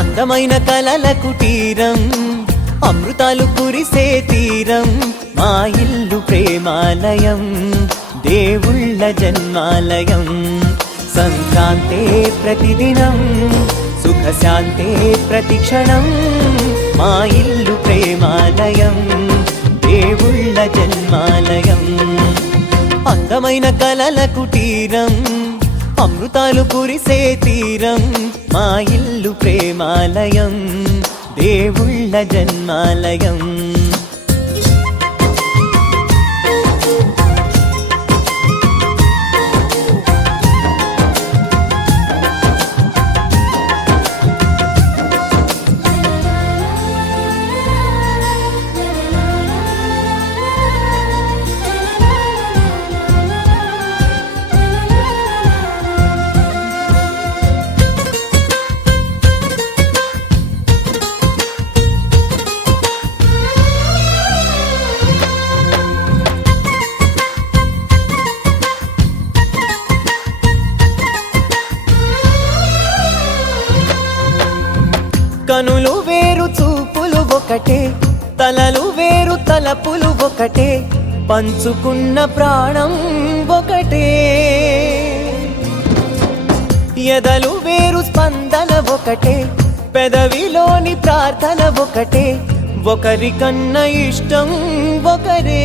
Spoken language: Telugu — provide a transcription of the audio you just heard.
అందమైన కలల కుటీరం, అమృతాలు కురిసే తీరం, మా ఇల్లు ప్రేమాలయం, దేవుళ్ళ జన్మాలయం. సంక్రాంతే ప్రతిదినం, సుఖశాంతే ప్రతిక్షణం, మా ఇల్లు ప్రేమాలయం, దేవుళ్ళ జన్మాలయం. అందమైన కలల కుటీరం, అమృతాలు కురిసే తీరం, మా ఇల్లు ప్రేమాలయం, దేవుళ్ళ జన్మాలయం. కనులు వేరు చూపులు ఒకటే, తలలు వేరు తలపులు ఒకటే, పంచుకున్న ప్రాణం ఒకటే. ఎదలు వేరు స్పందన ఒకటే, పెదవిలోని ప్రార్థన ఒకటే, ఒకరికన్నా ఇష్టం ఒకరే.